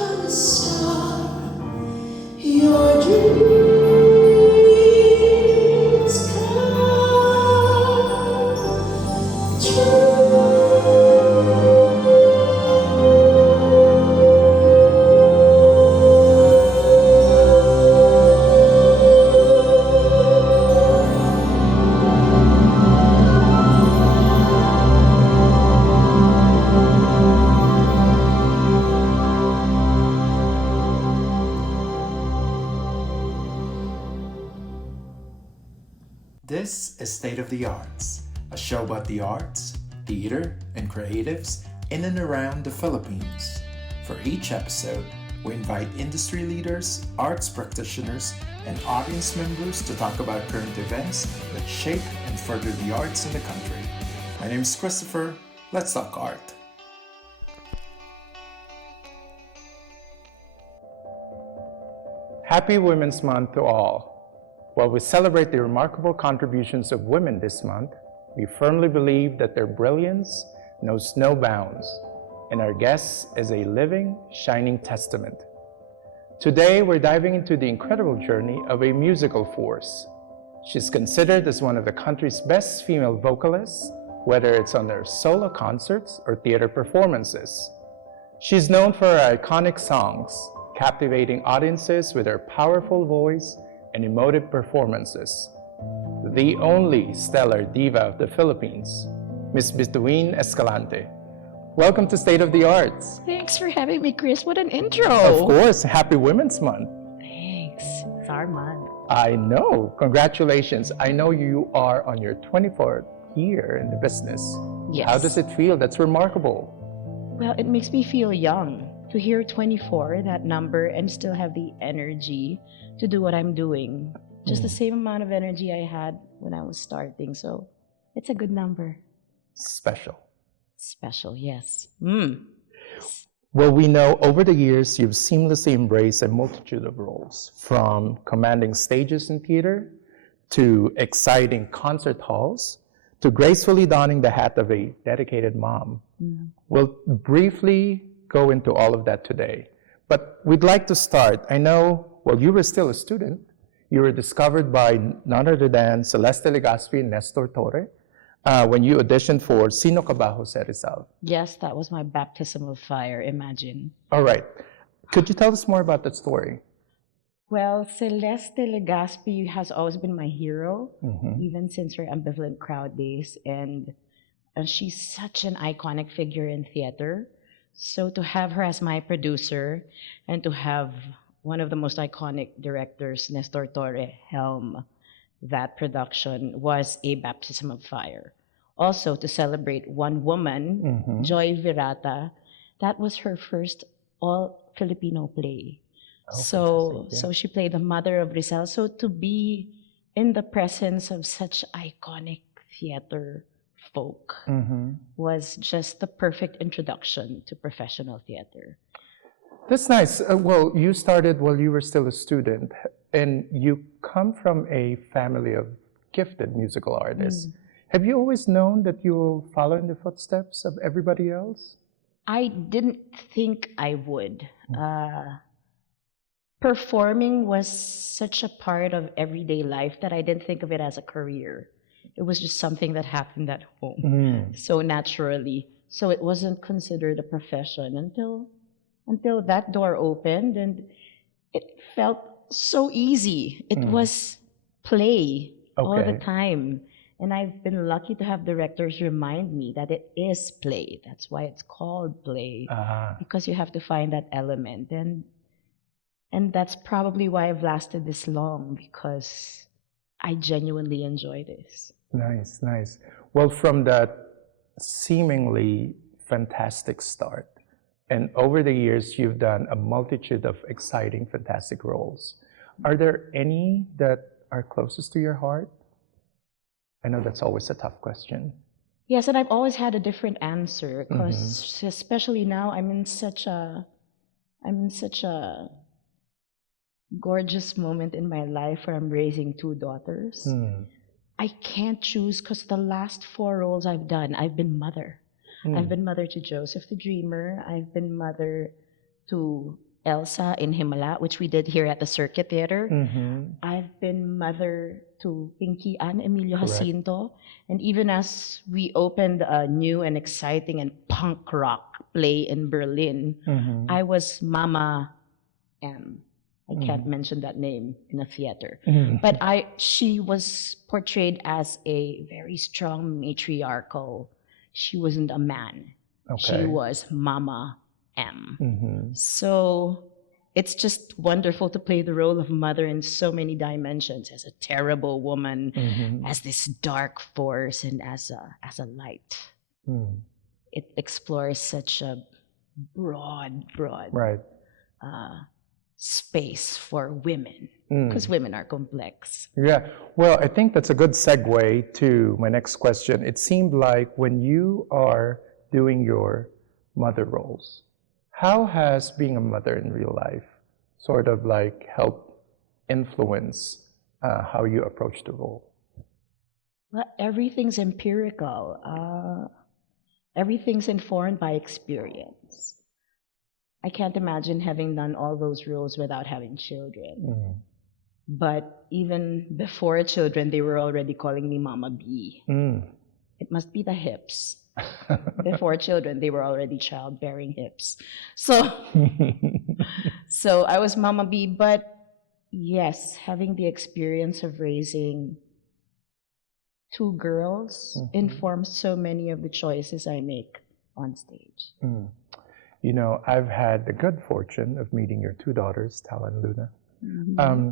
become a star. Your dreams come true. This is State of the Arts, a show about the arts, theater, and creatives in and around the Philippines. For each episode, we invite industry leaders, arts practitioners, and audience members to talk about current events that shape and further the arts in the country. My name is Christopher. Let's talk art. Happy Women's Month to all. While we celebrate the remarkable contributions of women this month, we firmly believe that their brilliance knows no bounds, and our guest is a living, shining testament. Today, we're diving into the incredible journey of a musical force. She's considered as one of the country's best female vocalists, whether it's on their solo concerts or theater performances. She's known for her iconic songs, captivating audiences with her powerful voice and emotive performances. The only stellar diva of the Philippines, Miss Bituin Escalante. Welcome to State of the Arts. Thanks for having me, Chris. What an intro. Of course, happy Women's Month. Thanks. It's our month. I know, congratulations. I know you are on your 24th year in the business. Yes. How does it feel? That's remarkable. Well, it makes me feel young to hear 24, that number, and still have the energy to do what I'm doing. Just the same amount of energy I had when I was starting. So it's a good number. Special. Special, yes. Well, we know over the years you've seamlessly embraced a multitude of roles, from commanding stages in theater, to exciting concert halls, to gracefully donning the hat of a dedicated mom. We'll briefly go into all of that today. But we'd like to start. I know, well, you were still a student. You were discovered by none other than Celeste Legazpi and Nestor Torre when you auditioned for Sino Ka Ba, Jose Rizal. Yes, that was my baptism of fire, imagine. All right. Could you tell us more about that story? Well, Celeste Legazpi has always been my hero, even since her Ambivalent Crowd days. And she's such an iconic figure in theater. So to have her as my producer and to have one of the most iconic directors, Nestor Torre, helm that production was a baptism of fire. Also, to celebrate one woman, Joy Virata, that was her first all-Filipino play. So she played the mother of Rizal. So to be in the presence of such iconic theater folk was just the perfect introduction to professional theater. That's nice. Well, you started while you were still a student, and you come from a family of gifted musical artists. Have you always known that you will follow in the footsteps of everybody else? I didn't think I would. Performing was such a part of everyday life that I didn't think of it as a career. It was just something that happened at home, so naturally. So it wasn't considered a profession until that door opened, and it felt so easy. It was play all the time. And I've been lucky to have directors remind me that it is play. That's why it's called play, because you have to find that element. And that's probably why I've lasted this long, because I genuinely enjoy this. Nice, nice. Well, from that seemingly fantastic start, and over the years, you've done a multitude of exciting, fantastic roles. Are there any that are closest to your heart? I know that's always a tough question. Yes, and I've always had a different answer, because especially now, I'm in such a gorgeous moment in my life where I'm raising two daughters. I can't choose, because the last 4 roles I've done, I've been mother. I've been mother to Joseph the Dreamer. I've been mother to Elsa in Himala, which we did here at the Circuit Theater. Mm-hmm. I've been mother to Pinky Ann Emilio Correct. Jacinto. And even as we opened a new and exciting and punk rock play in Berlin, Mm-hmm. I was Mama M. I can't Mm-hmm. mention that name in a theater. Mm-hmm. But she was portrayed as a very strong matriarchal. She wasn't a man. She Okay. was Mama M. Mm-hmm. So it's just wonderful to play the role of mother in so many dimensions, as a terrible woman, Mm-hmm. as this dark force, and as a light. Mm. It explores such a broad Right. space for women, Mm. because women are complex. Yeah. Well, I think that's a good segue to my next question. It seemed like when you are doing your mother roles, how has being a mother in real life sort of like helped influence how you approach the role? Well, everything's empirical. Everything's informed by experience. I can't imagine having done all those roles without having children. Mm. But even before children, they were already calling me Mama B. Mm. It must be the hips. Before children, they were already childbearing hips. So I was Mama B. But yes, having the experience of raising two girls informs so many of the choices I make on stage. Mm. You know, I've had the good fortune of meeting your two daughters, Tala and Luna. Mm-hmm.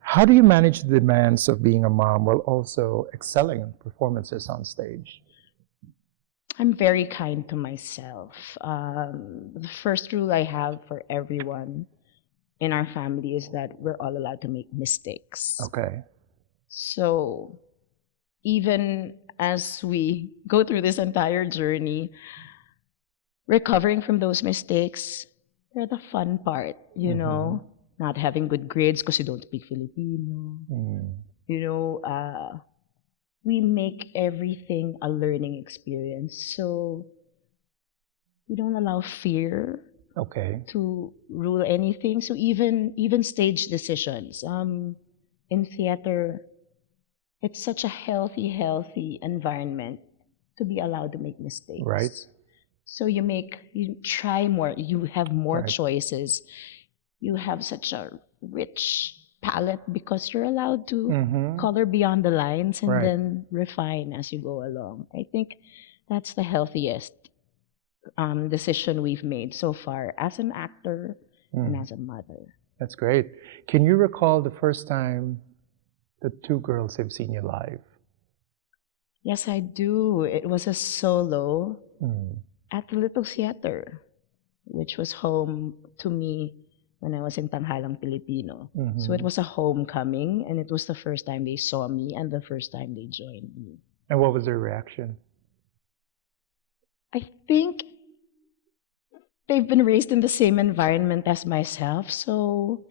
How do you manage the demands of being a mom while also excelling in performances on stage? I'm very kind to myself. The first rule I have for everyone in our family is that we're all allowed to make mistakes. Okay. So even as we go through this entire journey, recovering from those mistakes, they're the fun part, you know, not having good grades because you don't speak Filipino. You know, we make everything a learning experience. So we don't allow fear to rule anything. So even stage decisions. In theater, it's such a healthy environment to be allowed to make mistakes. Right. So you try more, you have more choices. You have such a rich palette because you're allowed to color beyond the lines and then refine as you go along. I think that's the healthiest decision we've made so far as an actor and as a mother. That's great. Can you recall the first time the two girls have seen you live? Yes, I do. It was a solo at the Little Theater, which was home to me when I was in Tanghalang Filipino. So it was a homecoming, and it was the first time they saw me and the first time they joined me. And what was their reaction? I think they've been raised in the same environment as myself, so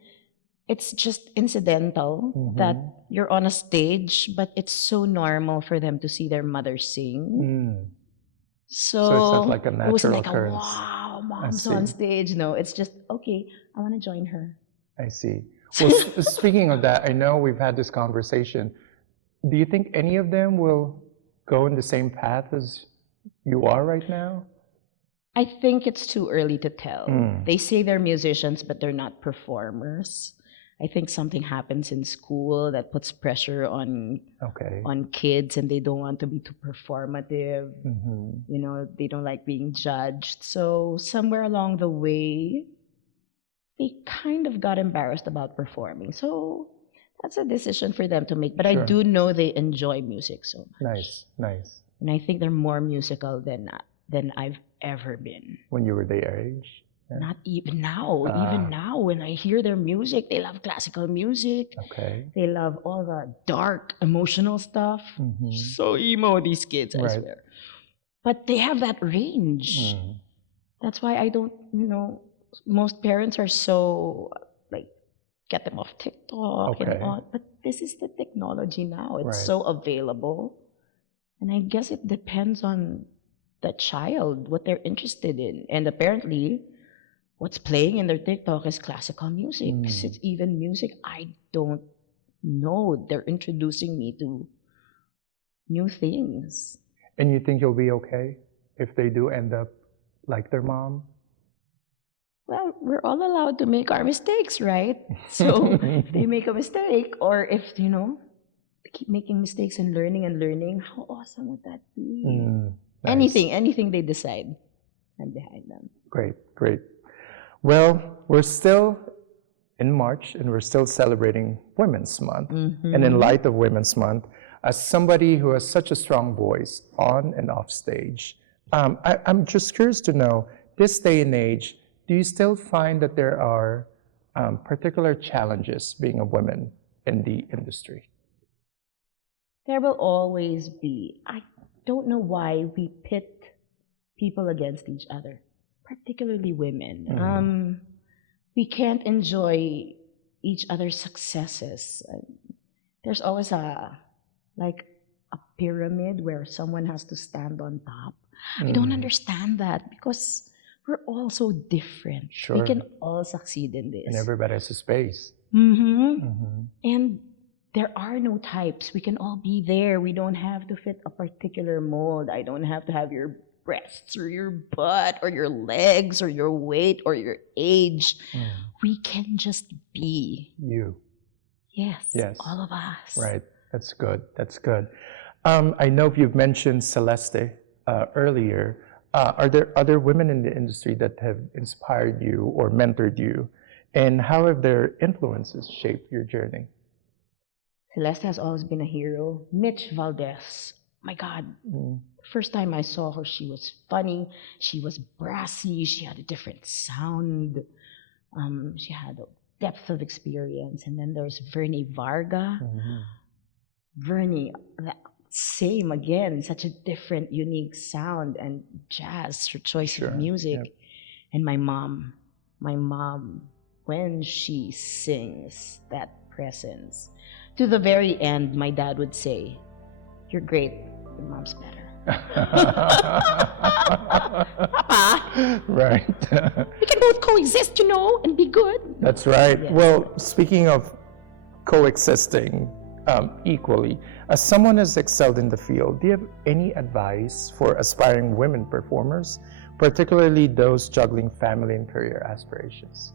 it's just incidental that you're on a stage, but it's so normal for them to see their mother sing. So it's not like a natural it wasn't like occurrence. Wow, mom's on stage. No, it's just, okay, I want to join her. I see. Well, speaking of that, I know we've had this conversation. Do you think any of them will go in the same path as you are right now? I think it's too early to tell. They say they're musicians, but they're not performers. I think something happens in school that puts pressure on kids, and they don't want to be too performative. You know, they don't like being judged. So somewhere along the way, they kind of got embarrassed about performing. So that's a decision for them to make. But I do know they enjoy music so much. Nice. And I think they're more musical than I've ever been. When you were their age? Yeah. Not even now. Even now, when I hear their music, they love classical music. They love all the dark, emotional stuff. So emo, these kids, I swear. But they have that range. That's why I don't, most parents are so, like, get them off TikTok and all. But this is the technology now. It's so available. And I guess it depends on the child, what they're interested in. And apparently, what's playing in their TikTok is classical music. It's even music I don't know. They're introducing me to new things. And you think you'll be okay if they do end up like their mom? Well, we're all allowed to make our mistakes, right? So if they make a mistake, or if, they keep making mistakes and learning, how awesome would that be? Nice. Anything they decide, I'm behind them. Great, great. Well, we're still in March and we're still celebrating Women's Month. And in light of Women's Month, as somebody who has such a strong voice on and off stage, I'm just curious to know, this day and age, do you still find that there are particular challenges being a woman in the industry? There will always be. I don't know why we pit people against each other, particularly women. We can't enjoy each other's successes. There's always a pyramid where someone has to stand on top. I don't understand that, because we're all so different. Sure. We can all succeed in this. And everybody has a space. And there are no types. We can all be there. We don't have to fit a particular mold. I don't have to have your breasts or your butt or your legs or your weight or your age. We can just be. You. Yes. All of us. Right. That's good. That's good. I know you've mentioned Celeste earlier. Are there other women in the industry that have inspired you or mentored you? And how have their influences shaped your journey? Celeste has always been a hero. Mitch Valdez. My God. First time I saw her, she was funny. She was brassy. She had a different sound. She had a depth of experience. And then there's Vernie Varga. Vernie, same again, such a different, unique sound and jazz, her choice of music. Yep. And my mom, when she sings, that presence. To the very end, my dad would say, "You're great, your mom's better." Papa, right. we can both coexist, and be good. That's right. Yes. Well, speaking of coexisting equally, as someone who's excelled in the field, do you have any advice for aspiring women performers, particularly those juggling family and career aspirations?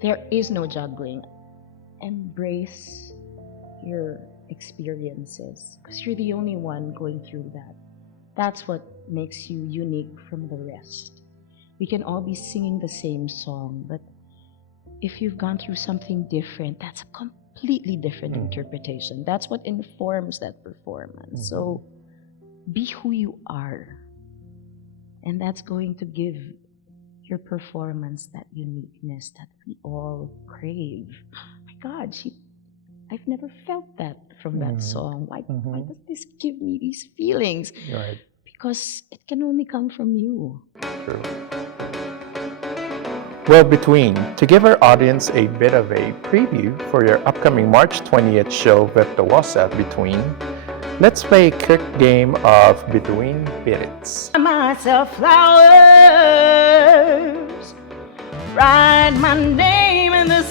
There is no juggling. Embrace your experiences, because you're the only one going through that. That's what makes you unique from the rest. We can all be singing the same song, but if you've gone through something different, that's a completely different interpretation. That's what informs that performance. So be who you are, and that's going to give your performance that uniqueness that we all crave. My God, I've never felt that from that song. Why does this give me these feelings? Right. Because it can only come from you. True. Well, Bituin, to give our audience a bit of a preview for your upcoming March 20th show, Virtuosa Bituin, let's play a quick game of Bituin Spirits. Myself flowers, write my name in the